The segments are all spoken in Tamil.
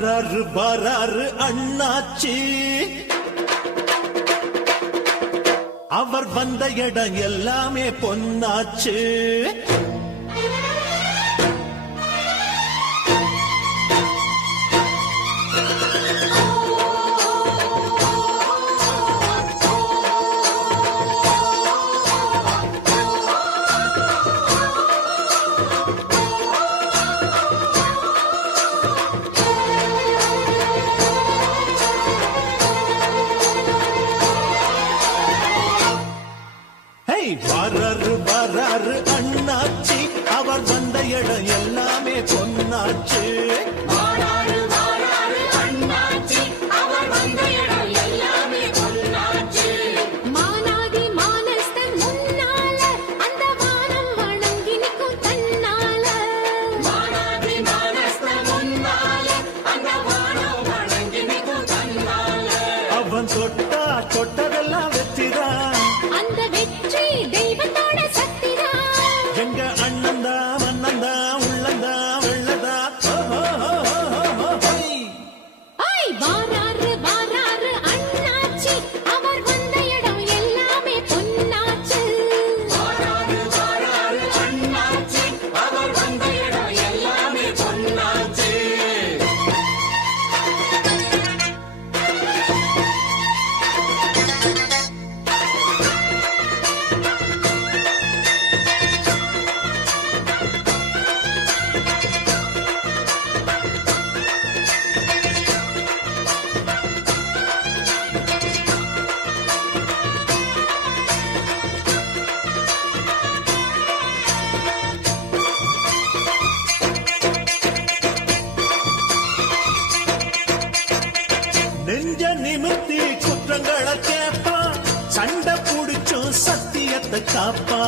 வராரு அண்ணாச்சி, அவர் வந்த இடம் எல்லாமே பொன்னாச்சு. வராரு அண்ணாச்சி, அவர் வந்த இடம் எல்லாமே பொன்னாச்சு. அவன் தொட்டா தொட்டதெல்லாம் வெற்றிதான், அந்த வெற்றி தெய்வத்தோட சக்திதான். எங்க அண்ணந்தா மன்னந்தா உள்ளந்தா வெள்ளதா. வாராரு அண்ணாச்சி, அவர் வந்த இடம் எல்லாமே பொன்னாச்சு. வாராரு அண்ணாச்சி, அவர் வந்த இடம் எல்லாமே பொன்னாச்சு. நெஞ்ச நிமித்தி குற்றங்களை கேப்பா, சண்டை புடிச்சும் சத்தியத்தை காப்பா.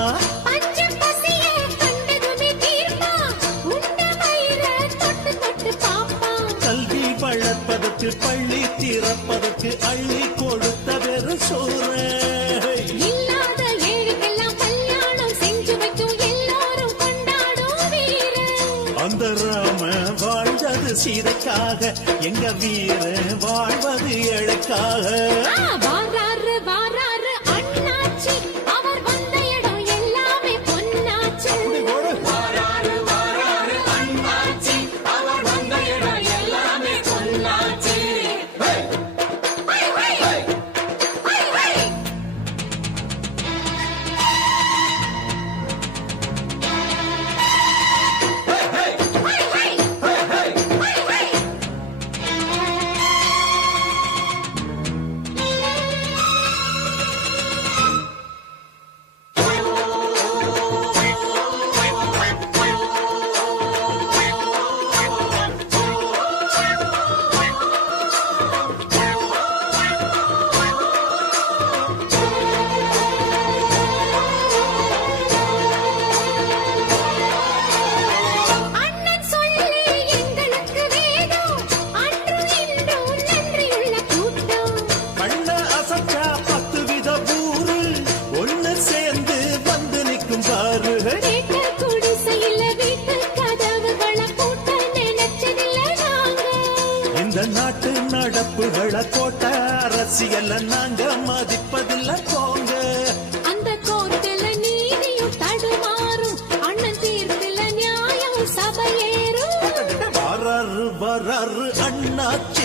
பஞ்சம் பசியை கண்டதுமே தீர்ப்பா, உண்ட வயிறை தொட்டு தொட்டு பாப்பா. கல்வி வளர்ப்பதற்கு பள்ளி திறப்பதற்கு அள்ளி கொடுத்த வெறும் சோறு. இல்லாத ஏழைக்கெல்லாம் கல்யாணம் செஞ்சு வைக்கும், எல்லாரும் கொண்டாடும் வீரன். அந்த ராம வாழ்ந்தது சீதைக்காக, எங்க வீர வாழ்வது ஏழைக்காக. வாராரு அண்ணாச்சி, அவர் வந்த இடம் எல்லாமே பொன்னாச்சு. வாராரு அண்ணாச்சி, அவர் வந்த இடம் எல்லாமே பொன்னாச்சு. அண்ணன் சொல்லி எங்களுக்கு வேதம், அன்றும் இன்றும் நன்றியுள்ள கூட்டம். கண்ண அசைச்சா 10 வித ஊரு ஒண்ணு சேர்ந்து வந்து நிற்கும் பாரு. கேட்ட குடிசையில வீட்டு கதவுகளை பூட்ட நினைச்சதில்லை நாங்க. இந்த நாட்டு நடப்புகளை கோட்ட அரசியல நாங்க மதிப்பதில்லை போங்க. அந்த கோர்ட்டுல நீதியும் தடுமாறும், அண்ணன் தீர்ப்புல நியாயம் சபையேறும். வராரு அண்ணாச்சி.